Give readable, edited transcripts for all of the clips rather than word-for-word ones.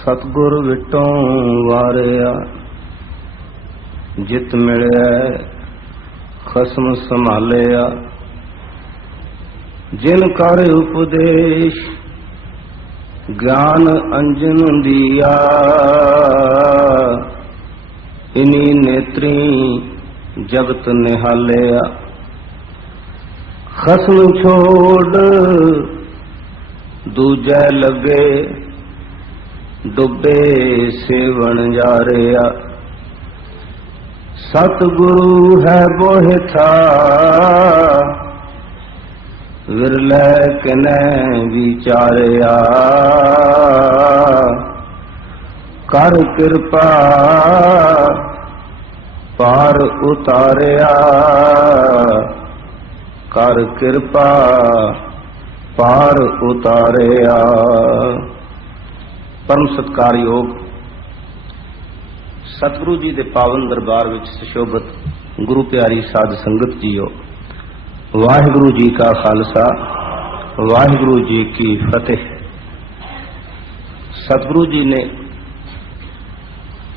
सतगुर विटों वारिया जित मिलिया खसम संभालिया। जिन कर उपदेश ज्ञान अंजन दिया। इन्हीं नेत्री जगत निहालिया। खसम छोड़ दूजे लगे डुबे सेवन जा रिया। सतगुरु है बोहे था विरले किने विचारिया। कर कृपा पार उतारिया। कर कृपा पार उतारिया। परम सत्कार योग सतगुरु जी के पावन दरबार विच सुशोभित गुरु प्यारी साध संगत जीओ, वाहिगुरु जी का खालसा वाहिगुरु जी की फतेह। सतगुरु जी ने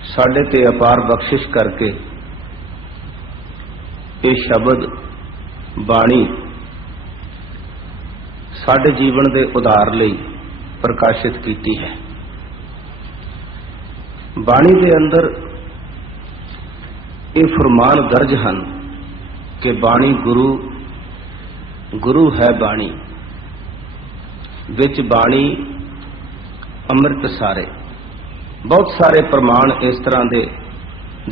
साडे ते अपार बख्शिश करके ये शब्द बाणी साडे जीवन के उधार लई प्रकाशित कीती है। बाणी के अंदर ये फरमान दर्ज हैं कि बाणी गुरु, गुरु है बाणी, विच बाणी अमृत सारे। बहुत सारे प्रमाण इस तरह के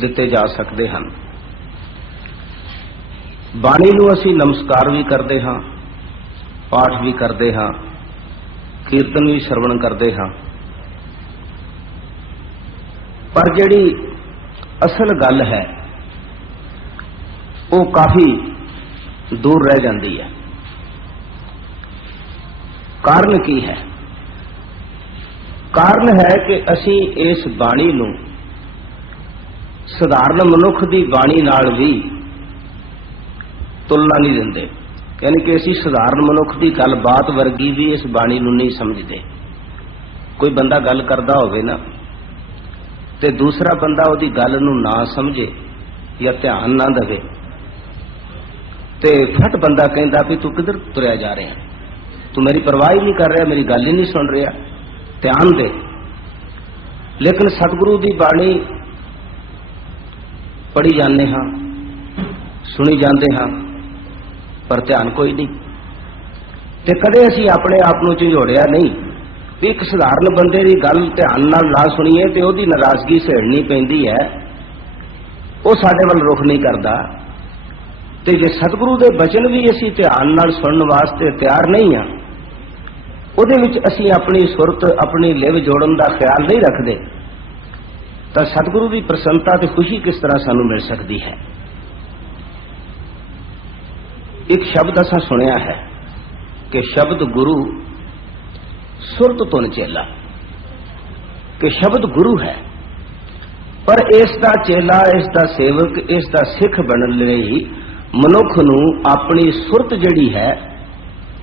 दिते जा सकते हैं। बाणी नूं असीं नमस्कार भी करते हाँ, पाठ भी करते हाँ, कीर्तन भी श्रवण करते हाँ, पर जिहड़ी असल गल है वो काफी दूर रह जाती है। कारण की है? कारण है कि असी इस बाणी नूं साधारण मनुख की बाणी नाल भी तुलना नहीं दिंदे। यानी कि असी साधारण मनुख की गलबात वर्गी भी इस बाणी नूं नहीं समझते। कोई बंदा गल करदा होवे ना ते दूसरा बंदा उहदी गल नूं ना समझे या ध्यान ना देवे ते फट बंदा कहंदा भी तू किधर तुरया जा रहा, तू मेरी परवाह ही नहीं कर रहा, मेरी गल ही नहीं सुन रहा, ध्यान दे। लेकिन सतगुरु की बाणी पढ़ी जाने हाँ, सुनी जाते हाँ, पर ध्यान कोई नहीं। ते कदे असी अपने आप नूं झंझोड़िया नहीं भी एक साधारण बंदे की गल ध्यान नाल ना सुनीए तो उसकी नाराजगी सहेड़नी पैंदी है, वो साडे वल रुख नहीं करता। ते जे सतगुरु के बचन भी असी ध्यान नाल सुनने वास्ते तैयार नहीं हाँ, उहदे विच असी अपनी सुरत अपनी लिव जोड़न का ख्याल नहीं रखते, तो सतगुरु की प्रसन्नता ते खुशी किस तरह सानू मिल सकती है। एक शब्द असा सुनिया है कि शब्द गुरु सुरत तुन चेला, कि शब्द गुरु है, पर इसका चेला, इसका सेवक, इसका सिख बनने लई मनुख नूं अपनी सुरत जिहड़ी है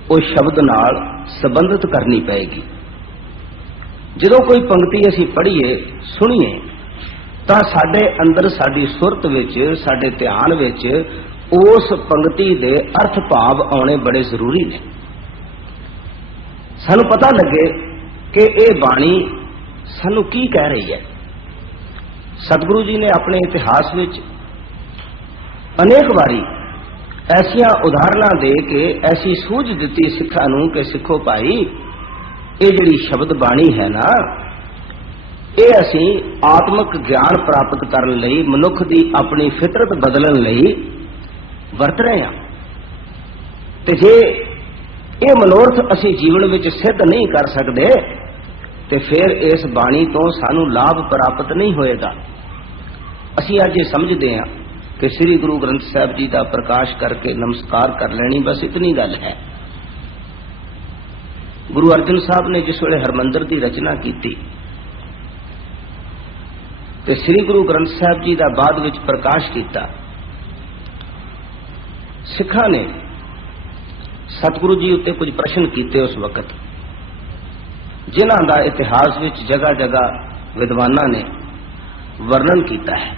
वो शब्द नाल संबंधित करनी पएगी। जदों कोई पंक्ति असी पढ़ीए सुनीए तां साडे अंदर साडी सुरत विच साडे ध्यान विच उस पंक्ति दे अर्थ भाव आने बड़े जरूरी ने। सानू पता लगे कि ये बाणी सानू की कह रही है। सतगुरु जी ने अपने इतिहास विच अनेक बारी ऐसिया उदाहरण दे के ऐसी सूझ दी सिखा नूं कि सिखो भाई ये जिहड़ी शब्द बाणी है ना, ये असी आत्मक ज्ञान प्राप्त करने लई मनुख की अपनी फितरत बदलने लई वरत रहे हैं। ते जे ये मनोरथ असी जीवन में सिद्ध नहीं कर सकते तो फिर इस बाणी तो सानू लाभ प्राप्त नहीं होएगा। असी अज ये समझते हैं कि श्री गुरु ग्रंथ साहब जी का प्रकाश करके नमस्कार कर लेनी, बस इतनी गल है। गुरु अर्जन साहब ने जिस वेले हरमंदर की रचना की तो श्री गुरु ग्रंथ साहब जी का बाद विच प्रकाश किया, सिखा ने सतगुरु जी उत्ते कुछ प्रश्न किए उस वक्त। जिन्हां दा इतिहास विच जगह जगह विद्वानां ने वर्णन किया है।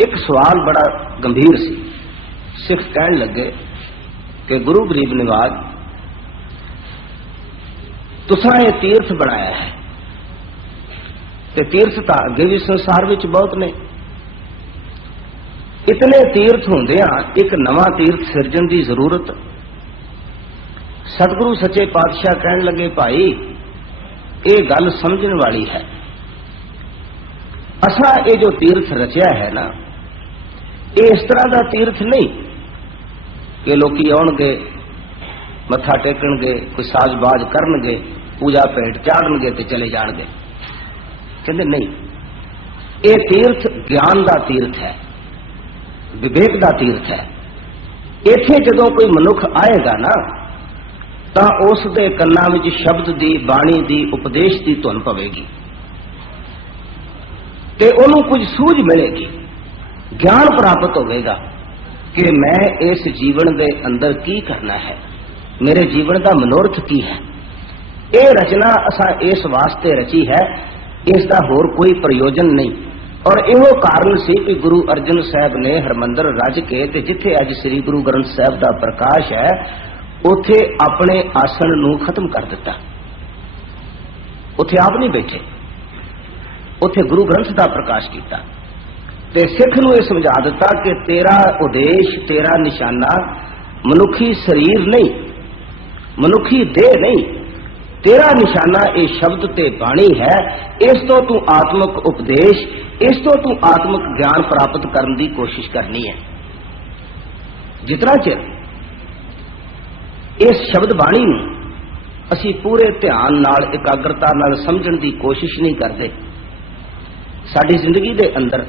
एक सवाल बड़ा गंभीर सी। सिख कहन लगे कि गुरु गरीब निवाज, तुसां ये तीर्थ बनाया है, ते तीर्थ तां अगे भी संसार विच बहुत ने, इतने तीर्थ होंदियां एक नवां तीर्थ सिरजण की जरूरत। सतगुरु सच्चे पातशाह कहन लगे, भाई ये गल समझण वाली है। असा ये जो तीर्थ रचिया है ना, ये इस तरह का तीर्थ नहीं कि लोग आउणगे, मत्था टेकणगे, कोई साजबाज करनगे, पूजा भेंट चाढ़नगे ते चले जाणगे। कहते नहीं, ये तीर्थ ज्ञान का तीर्थ है, विवेक का तीर्थ है। इत्थे जदों कोई मनुख आएगा ना, तां उस दे कन्नां विच शब्द दी, बाणी दी, उपदेश दी धुन पवेगी ते उहनूं कुछ सूझ मिलेगी, ज्ञान प्राप्त होगा कि मैं इस जीवन दे अंदर की करना है, मेरे जीवन का मनोरथ की है। ये रचना असा इस वास्ते रची है, इसका होर कोई प्रयोजन नहीं। और इहो कारण सी कि गुरु अर्जन साहब ने हरमंदर रज के ते जिथे अज श्री गुरु ग्रंथ साहब का प्रकाश है, उथे अपने आसन नूं खत्म कर दिता। उथे आप नहीं बैठे, उथे गुरु ग्रंथ का प्रकाश किया ते सिख नूं यह समझा दिता कि तेरा उद्देश, तेरा निशाना मनुखी शरीर नहीं, मनुखी देह नहीं, तेरा निशाना ये शब्द ते बाणी है। इस तो तू आत्मक उपदेश, इस तो तू आत्मक ज्ञान प्राप्त करने की कोशिश करनी है। जितना चिर इस शब्द बाणी नूं असी पूरे ध्यान नाल, एकाग्रता नाल समझण की कोशिश नहीं करते, साडी जिंदगी दे अंदर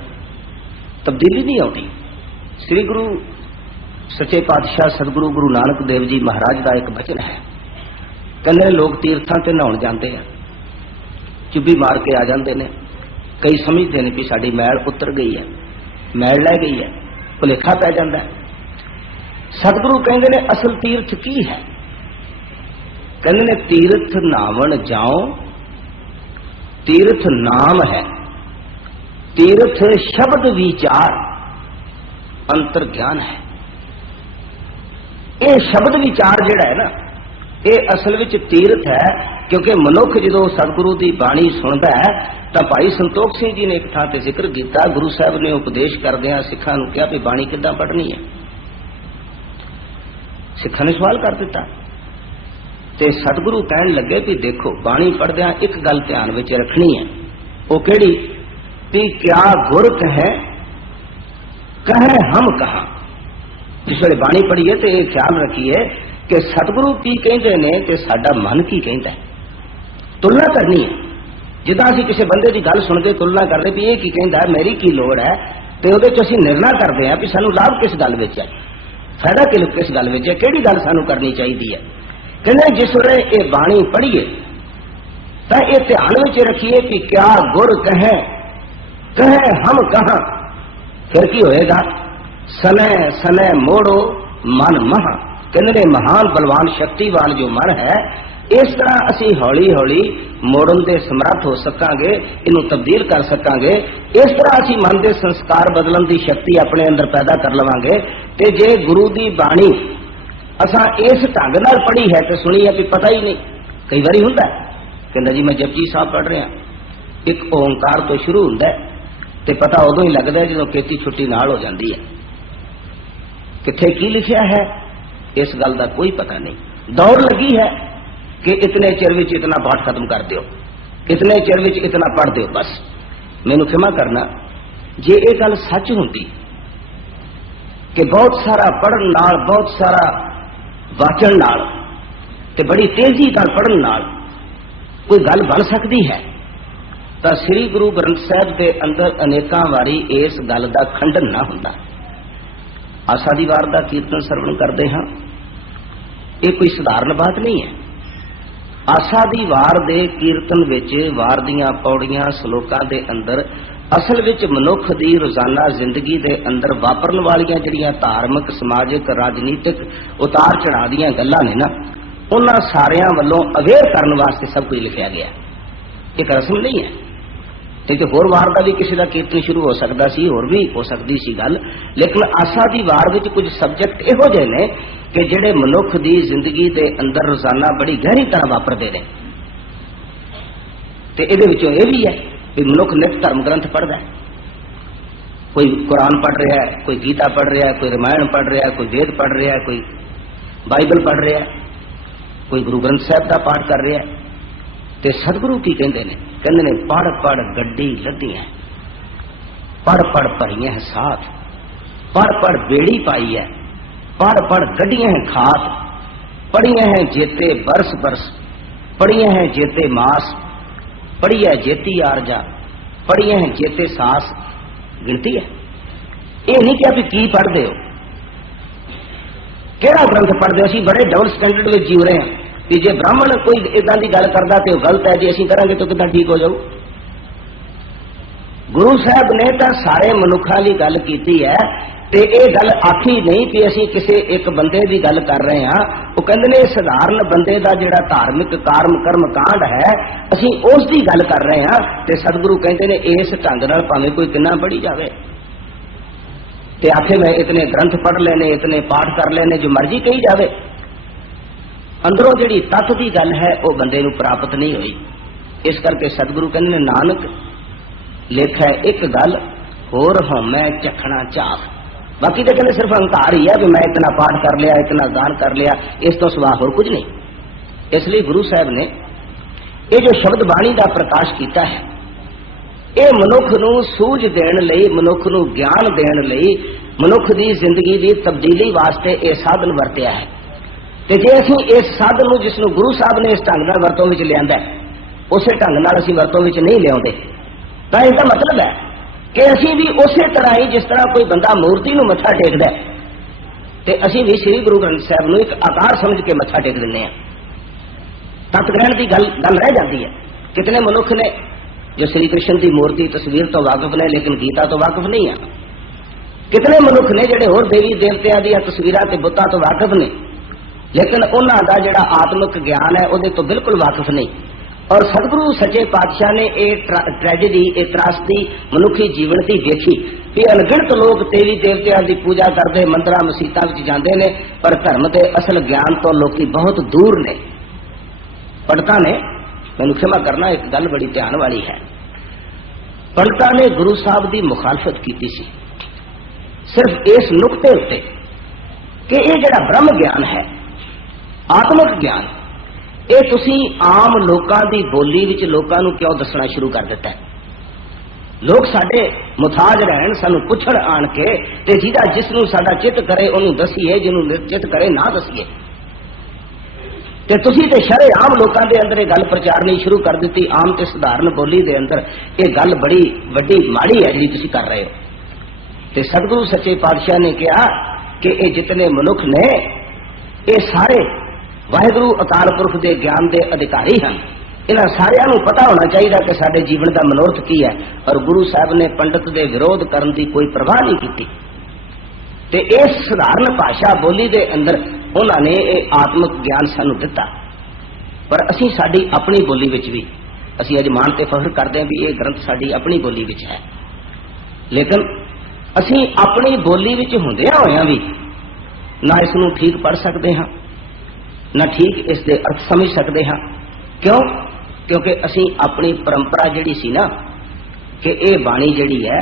तब्दीली नहीं आती। श्री गुरु सच्चे पातशाह सतगुरु गुरु नानक देव जी महाराज का एक वचन है, कहने लोग तीर्थां ते नहाउण जाते हैं, चुब्बी मार के आ जाते हैं, कई समझते हैं कि साडी मैल उतर गई है, मैल लै गई है, भुलेखा पै जाता है। सतगुरु कहते ने असल तीर्थ की है? कहते ने तीर्थ नावण जाओ, तीर्थ नाम है, तीर्थ शब्द विचार, अंतर ज्ञान है। ये शब्द विचार जिहड़ा है ना, ये असल विच तीर्थ है। क्योंकि मनुख जो सतगुरु की बाणी सुनता है, तो भाई संतोख सिंह जी ने एक थां ते जिक्र किया, गुरु साहब ने उपदेश करदिआं सिखां नूं कहा भी बाणी किद्दां पढ़नी है। सिखां ने सवाल कर दिता ते सतगुरु कहन लगे भी देखो, बाणी पढ़दिआं एक गल ध्यान विच रखनी है, वो किहड़ी भी क्या गुर कहे, कहे हम कहां। जिस वेले बाणी पढ़ीए तो यह ख्याल रखिए कि सतगुरु की कहते ने ते साडा मन की कहता है। तुलना करनी है, जिदा असीं किसी बंदे की गल सुनते तुलना करते भी ये की कहता है, मेरी की लोड़ है, तो उहदे च असीं निर्णय करते हैं भी सानूं लाभ किस गल विच है, फायदा किस गल विच है, किहड़ी गल सानूं करनी चाहिए है। कहने जिस वेले ये बाणी पढ़ीए तो ये ध्यान विच रखिए कि क्या गुर कहे, कहे हम कहां। फिर की होएगा, सने सने मोड़ो मन महा। कहने महान बलवान शक्तिवान जो मन है, इस तरह असी हौली हौली मोड़न दे समर्थ हो सकांगे, इनू तब्दील कर सकांगे। इस तरह असी मन दे संस्कार बदलन की शक्ति अपने अंदर पैदा कर लवांगे। ते जे गुरु की बाणी असा इस ढंग नाल पढ़ी है तो सुनी है भी पता ही नहीं। कई बारी हुंदा कहंदा जी मैं जपजी साहब पढ़ रहा, एक ओंकार तो शुरू हुंदा ते पता उदों ही लगता है जो खेती छुट्टी नाल हो जाती है। किथे की लिखिया है इस गल का कोई पता नहीं। दौड़ लगी है कि इतने चिर विच इतना पाठ खत्म कर दियो, इतने चिर विच इतना पढ़ दियो। बस मैनू क्षमा करना जे ये गल सच होंदी कि बहुत सारा पढ़न नाल, बहुत सारा वाचन नाल ते बड़ी तेजी नाल पढ़न नाल कोई गल बन सकती है, तो श्री गुरु ग्रंथ साहब के अंदर अनेकां वारी इस गल का खंडन ना हुंदा। आसा दी वार का कीर्तन सरवण करते हाँ, ये कोई साधारण बात नहीं है। आसा दी वार दे कीर्तन विच वार दियां पौड़ियां श्लोकां दे अंदर असल विच मनुख दी रोजाना जिंदगी दे अंदर वापरन वालियां जिहड़ियां धार्मिक, समाजिक, राजनीतिक उतार चढ़ाव दीयां गल्लां ने ना, उन्हां सारियां वल्लों अवेयर करने वास्ते सब कुछ लिखा गया। एक रस्म नहीं है, नहीं तो होर वार का भी किसी का कीर्तन शुरू हो सकता सी, होर भी हो सकती सी गल, लेकिन आसा की वार में कुछ सबजैक्ट इहो जिहे ने कि जिहड़े मनुख की जिंदगी के अंदर रोजाना बड़ी गहरी तरह वापरते हैं। तो ये भी है कि मनुख नित धर्म ग्रंथ पढ़ता है, कोई कुरान पढ़ रहा है, कोई गीता पढ़ रहा है, कोई रामायण पढ़ रहा है, कोई वेद पढ़ रहा है, कोई बाइबल पढ़ रहा है, कोई गुरु ग्रंथ साहब का पाठ कर रहा है। तो सतगुरु की कहते ने पढ़ पढ़ गड्डी लदी है, पढ़ पढ़ भरियां है साथ, पढ़ पढ़ बेड़ी पाई है, पढ़ पढ़ गड्डियां हैं खात, पढ़िया हैं जेते बरस बरस, पढ़िया हैं जेते मास, पढ़ी है जेती आरजा, पढ़िया हैं जेते सास। गिनती है, ये नहीं क्या भी की पढ़ते हो, केड़ा ग्रंथ पढ़ते हो। असीं बड़े डबल स्टैंडर्ड में जीव रहे हैं कि जे ब्राह्मण कोई इदां दी गल करदा ते गलत है, जे असीं करांगे तो किदां ठीक हो जाऊ। गुरु साहब ने तो सारे मनुखा की गल कीती है, ते ये गल आखी नहीं कि असीं किसी एक बंदे की गल कर रहे हाँ। वो कहते ने साधारण बंदे का जिहड़ा धार्मिक कर्म कांड है, असीं उस दी गल कर रहे हाँ। ते सतगुरु कहते ने इस ढंग नाल भावें कोई किन्ना पढ़ी जावे ते आखे मैं इतने ग्रंथ पढ़ लेने, इतने पाठ कर लेने, जो मर्जी कही जावे, अंदरों जिहड़ी तत्त की गल है वो बंदे नूं प्राप्त नहीं हुई। इस करके सतगुरु कहते ने नानक लेखा एक गल होर होमै चखना चाख। बाकी तो कहते सिर्फ अहंकार ही है कि मैं इतना पाठ कर लिया, इतना दान कर लिया, इस तो सिवा होर कुछ नहीं। इसलिए गुरु साहब ने ये जो शब्द बाणी का प्रकाश किया है, ये मनुख नूं सूझ देण लई, मनुख नूं ज्ञान देण लई, मनुख की जिंदगी की तब्दीली वास्ते ये साधन वरत्या है। ते जे असीं इस साधन नूं जिसनूं गुरु साहब ने इस ढंग नाल वरतों विच लिआंदा है, उसे ढंग नाल असीं वरतों विच नहीं लिआउंदे, तां इसका मतलब है कि असीं भी उस तरह ही जिस तरह कोई बंदा मूर्ति नूं मत्था टेकदा है, ते असीं भी श्री गुरु ग्रंथ साहब नूं एक आकार समझ के मत्था टेक दिंदे हां। तत् ग्रहण की गल रह जाती है। कितने मनुख ने जो श्री कृष्ण की मूर्ति तस्वीर तो वाकफ ने, लेकिन गीता तो वाकफ नहीं है। कितने मनुख ने जिहड़े होर देवी देवतियां दी तस्वीरां ते बुतां तो वाकफ ने, लेकिन उन्हां दा जिहड़ा आत्मिक ज्ञान है उहदे तो बिल्कुल वाकफ नहीं। और सतगुरु सच्चे पातशाह ने एक ट्रेजेडी, एक त्रासदी मनुखी जीवन की देखी कि अनगिनत लोग देवी देवतियां की पूजा करते, मंदिरां मसीतां विच जांदे ने, पर धर्म के असल ज्ञान तो लोग बहुत दूर ने। पंडितां ने, मैनूं क्षमा करना एक गल बड़ी ध्यान वाली है, पंडितां ने गुरु साहब की मुखालफत की सी सिर्फ इस नुकते उत्ते कि यह जिहड़ा ब्रह्म ज्ञान है, आत्मिक ज्ञान, ये तुसीं आम लोकां दी बोली विच लोकां नूं क्यों दसना शुरू कर दिता है। लोग साडे मुथाज रहन, सानूं पुछण आण के, ते जिहदा जिसनूं साडा चित करे उहनूं दसीए, जिहनूं चित करे ना दसीए। ते तुसीं ते शरेआम लोकां दे अंदर ये गल प्रचारनी शुरू कर दी, आम ते सधारण बोली दे अंदर ये गल बड़ी वड्डी माड़ी है जिहड़ी तुसीं कर रहे हो। ते सतगुरु सच्चे पातशाह ने कहा कि ये जितने मनुख ने ये सारे वाहिगुरु अकाल पुरख के ज्ञान के अधिकारी हैं। इन्हां सारियां नूं पता होना चाहिए कि साडे जीवन का मनोरथ की है। और गुरु साहब ने पंडित के विरोध करने की कोई परवाह नहीं की। ते इस साधारण भाषा बोली के अंदर उन्होंने ये आत्मिक ज्ञान सानू दिता। पर असीं साडी अपनी बोली विच भी असीं अज मान ते फख्र करते हैं भी ये ग्रंथ साडी अपनी बोली विच है, लेकिन असीं अपनी बोली विच हुंदियां होइयां भी ना इसनूं ठीक पढ़ सकते हाँ, ना ठीक इसके अर्थ समझ सकते हाँ। क्यों? क्योंकि असी अपनी परंपरा जिहड़ी सी ना कि ये बाणी जिहड़ी है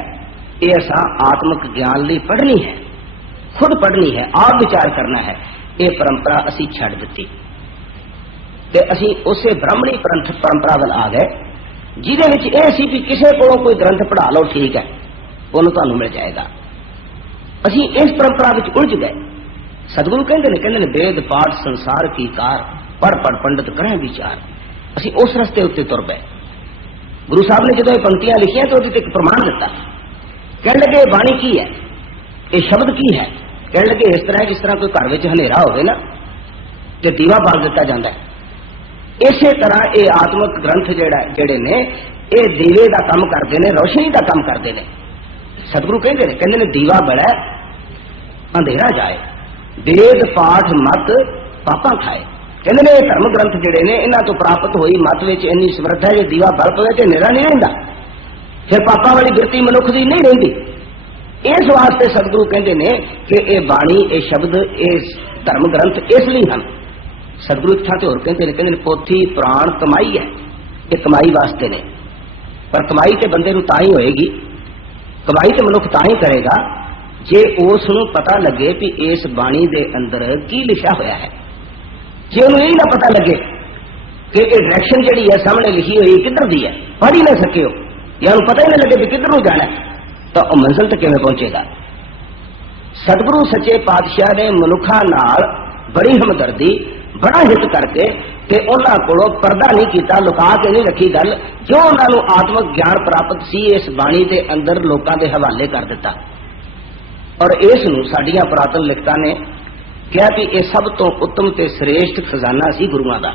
ये असां आत्मिक ज्ञान लई पढ़नी है, खुद पढ़नी है, आप विचार करना है, ये परंपरा असी छड़ दिती ते असी उसे ब्राह्मणी परंपरा वाल आ गए, जिहदे विच इह सी भी किसी कोलों कोई ग्रंथ पढ़ा लो ठीक है, उन्होंने तुहानूं मिल जाएगा। असी इस परंपरा विच उलझ गए। सतगुरु कहते ने वेद पाठ संसार की कार, पढ़ पढ़ पंडित करें विचार। असी उस रस्ते उत्ते तुर पए। गुरु साहब ने जो ये पंक्तियां लिखियां तो एक प्रमाण दिता। कह लगे बाणी की है, ये शब्द की है। कह लगे इस तरह जिस तरह कोई घर में हनेरा हो ना तो दीवा बाल दिता जाता है, इसे तरह ये आत्मिक ग्रंथ जेड़े ने ये दीवे का काम करते हैं, रोशनी का काम करते हैं। सतगुरु कहते ने दीवा बड़ा अंधेरा जाए, वेद पाठ मत पापा खाए। कहते ने धर्म ग्रंथ जिहड़े ने इन्हां तो प्राप्त होई मत विच इन्नी समर्थ है जे दीवा बल पवे ते हनेरा नहीं रहिंदा, फिर पापां वाली बिरती मनुख दी नहीं रहिंदी। इस वास्ते सतगुरु कहते ने कि ये बाणी ये शब्द ये धर्म ग्रंथ इसलिए हम सतगुरु थां ते होर कहते ने पोथी पुराण कमाई है, ये कमाई वास्ते ने। पर कमाई ते बंदे नूं तां ही होएगी, कमाई ते मनुख तां ही करेगा जे उस नूं पता लगे भी इस बाणी दे अंदर की लिखा होया है। जे उन्हें यही ना पता लगे कि ये डायरेक्शन जिहड़ी है सामने लिखी हुई किधर दी है, पढ़ ही ना सके हो या उन्हें पता ही ना लगे भी किधर नूं जाना है, तो वह मंजिल तक किवें पहुंचेगा। सतगुरु सच्चे पातशाह ने मनुखा नाल बड़ी हमदर्दी बड़ा हित करके ते उन्हां कोलों पर्दा नहीं किया, लुका के नहीं रखी गल, जो उन्हां नूं आत्मक ज्ञान प्राप्त सी इस बाणी के अंदर लोकां दे हवाले कर दिता। और इस नूं साडीआं पुरातन लिखतां ने कहा कि यह सब तो उत्तम ते श्रेष्ठ खजाना सी गुरुआं दा,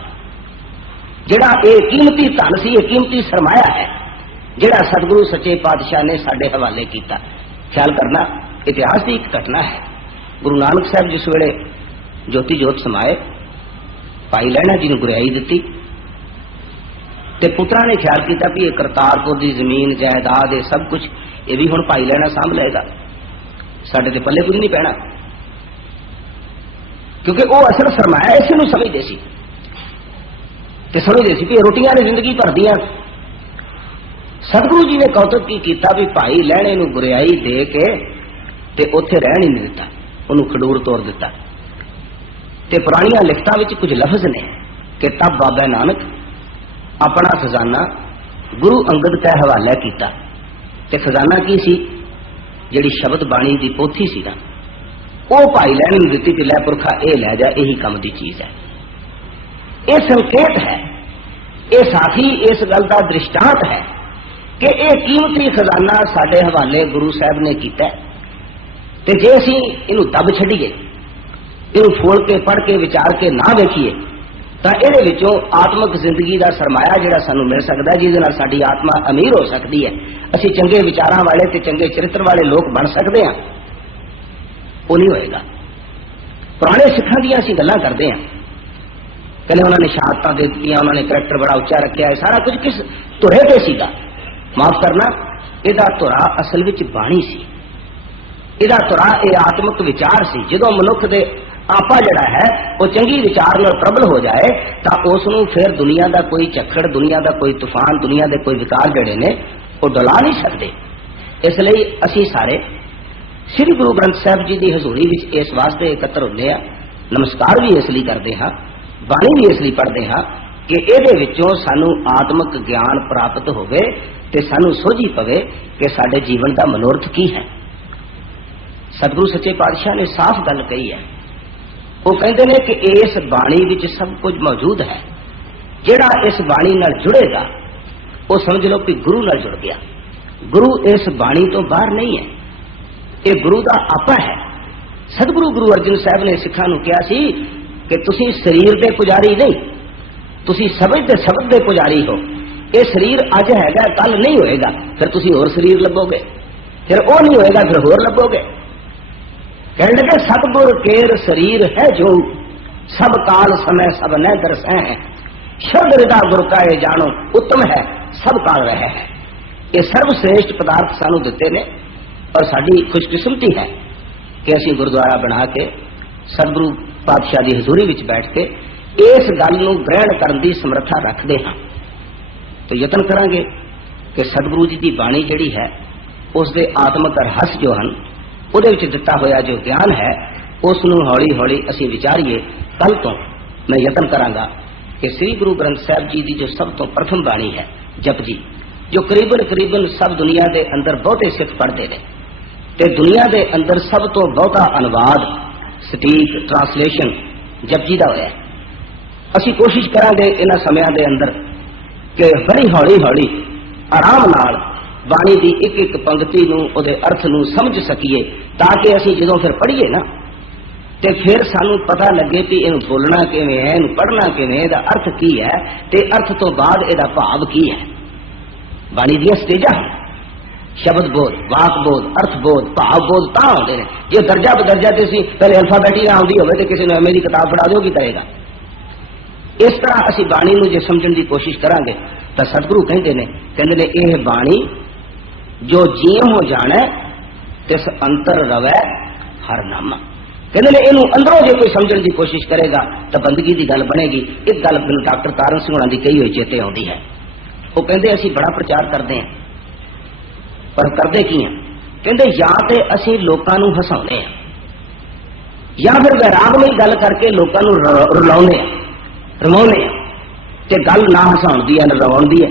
जिहड़ा ये कीमती धन सी, ये कीमती सरमाया है जिहड़ा सतगुरु सच्चे पातशाह ने साडे हवाले कीता। ख्याल करना इतिहास की एक घटना है। गुरु नानक साहब जिस वेले ज्योति जोत समाए, भाई लहणा जी ने गुरियाई दी ते पुत्रा ने ख्याल किया भी ये करतारपुर की जमीन जायदाद ये सब कुछ ये भी हुण भाई लहणा सांभ लेगा, साडे ते पल्ले कुछ नहीं पैना, क्योंकि वो असल सरमाया इसे नूं समझदे सी ते समझदे सी भी रोटियां ने जिंदगी भर दियां। सतगुरु जी ने कौतुक की कीता भी भाई लहणे नूं गुरियाई दे के ते उत्थे रहण ही नहीं दिता, उन्होंने खडूर तोड़ दिता। ते पुरानियां लिखतां विच कुछ लफ्ज ने कि तब बाबा नानक अपना खजाना गुरु अंगद का हवाला किया। ते खजाना की सी, जिहड़ी शब्द बाणी की पोथी सी ना, वो भाई लैण नूं दित्ती कि लै पुरखा ये लै जा, यही काम की चीज है। ये संकेत है, ये साथी इस गल का दृष्टांत है कि यह कीमती खजाना साडे हवाले गुरु साहब ने किया। ते जे असीं इहनूं दब छड्डीए, इहनूं फोड़ के पढ़ के विचार के ना वेखीए, तां इहदे विचों आत्मक जिंदगी का सरमाया जिहड़ा सानूं मिल सकदा, जिहदे नाल साडी आत्मा अमीर हो सकती है, असीं चंगे विचारां वाले ते चंगे चरित्र वाले लोग बन सकते हैं, वो नहीं होएगा। पुराने सिखां दी असीं गल्लां करदे हां, कहने उन्होंने शहादतां दे दित्तियां, उन्होंने करैक्टर बड़ा उच्चा रखिया है, सारा कुछ किस धुरे ते सीगा। माफ करना, इहदा धुरा असल विच बाणी सी, इहदा धुरा ये आत्मक विचार सी। जदों मनुख दे आपा जिहड़ा है वो चंगी विचार नाल प्रबल हो जाए तां उस नूं फिर दुनिया का कोई झक्खड़, दुनिया का कोई तूफान, दुनिया के कोई विकार जिहड़े ने वो डुला नहीं सकते। इसलिए असीं सारे श्री गुरु ग्रंथ साहब जी की हजूरी विच इस वास्ते एकत्र होंदे आ, नमस्कार भी इसलिए करते हाँ, बाणी भी इसलिए पढ़ते हाँ कि इहदे विचों सानू आत्मक ज्ञान प्राप्त होवे ते सानू सोझी पवे कि साडे जीवन का मनोरथ की है। सतगुरु सच्चे पातशाह ने साफ गल कही है, वो कहते हैं कि इस बाणी विच सब कुछ मौजूद है, जिहड़ा इस बाणी नाल जुड़ेगा वो समझ लो कि गुरु नाल जुड़ गया। गुरु इस बाणी तो बाहर नहीं है, ये गुरु का आपा है। सतगुरु गुरु अर्जन साहब ने सिखां नूं कहा सी कि तुसी शरीर के पुजारी नहीं, तुसी शब्द दे शब्द के पुजारी हो। ये शरीर अज हैगा कल नहीं होएगा, फिर तुसी होर शरीर लभोगे, फिर वो नहीं होएगा फिर होर लभोगे। कहने लगे सतगुर केर शरीर है जो सब काल समय सब न दरसै है, शब्द हृदा गुर का ये जानो उत्तम है सब काल रहे हैं। ये सर्वश्रेष्ठ पदार्थ सानू दिते ने और साडी खुशकिस्मती है कि असीं गुरुद्वारा बना के सतगुरु पातशाह की हजूरी विच बैठ के इस गल नूं ग्रहण करने की समर्था रखते हाँ। तो यतन करांगे कि सतगुरु जी की बाणी जिहड़ी है उसके आत्मक रहस्य जो हैं उहदे विच दिता होया जो ज्ञान है उस नूं हौली हौली असीं विचारीए। कल तो मैं यतन करांगा कि श्री गुरु ग्रंथ साहब जी की जो सब तो प्रथम बाणी है जप जी, जो करीबन करीबन सब दुनिया के अंदर बहुते सिख पढ़ते हैं, ते दुनिया के अंदर सब तो बहुता अनुवाद सटीक ट्रांसलेशन जप जी का होया। असीं कोशिश करांगे इन्हां समयां दे अंदर कि बड़ी हौली हौली आराम नाल बाणी की एक एक पंक्ति नूं उहदे अर्थ नूं समझ सकीए, ताकि असीं जदों फिर पढ़ीए ना ते फिर सानू पता लगे कि इहनूं बोलना किवें है, इहनूं पढ़ना किवें, इहदा अर्थ की है, ते अर्थ तो बाद इहदा भाव की है। बाणी दी स्टेजां शब्द बोध, वाक बोध, अर्थ बोध, भाव बोध तां होंदे ने। जे दर्जा बदर्जा ते सी पहले अल्फाबेट ही ना आउंदी होवे ते किसी नूं मेरी किताब पढ़ा दो की करेगा। इस तरह असी बाणी नूं जे समझण की कोशिश करांगे तो सतगुरु कहते ने यह बाणी जो जीव हो जाने तिस अंतर रवै हर नामा। कहते ने इनू अंदरों जो कोई समझण की कोशिश करेगा तो बंदगी की गल बनेगी। एक गल मैनूं डॉक्टर तारण सिंह होणां दी कही हुई चेते आउंदी है। वो कहते असी बड़ा प्रचार करते हैं पर करते की हैं? कहते या तो असी लोगों नूं हसाउने हैं या फिर वैरागमई गल करके लोगों नूं रुलाउने रवाउने ते गल ना हसाउण दी है ना रवाउण दी है।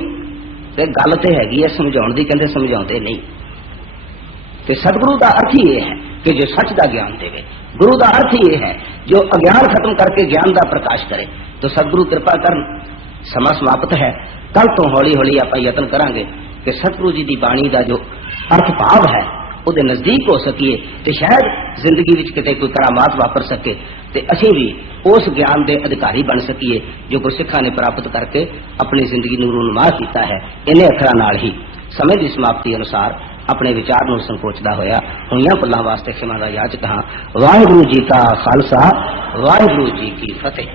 ते गल ते हैगी है समझाउण दी, कहते समझाउंदे नहीं। ते सतगुरु का अर्थ ही यह है कि जो सच का ज्ञान देवे। गुरु का अर्थ ही यह है जो अज्ञान खत्म करके ज्ञान का प्रकाश करे। तो सतगुरु कृपा करन। समा समाप्त है। कल तो हौली हौली आप यत्न करांगे कि सतगुरु जी की बाणी का जो अर्थ भाव है ਉਹਦੇ नजदीक हो सकीए तो शायद जिंदगी विच किते कोई करामात वापर सके तो असीं भी उस ज्ञान के अधिकारी बन सकीए जो गुरसिखां ने प्राप्त करके अपनी जिंदगी नूं रूनुमा किया है। इन्हें अखरां नाल ही समय की समाप्ति अनुसार अपने विचार नूं संकोचदा होया हुईयां पल्लां वास्ते खिमा दा याचक हां। वाहिगुरू जी का खालसा वाहिगुरू जी की फतेह।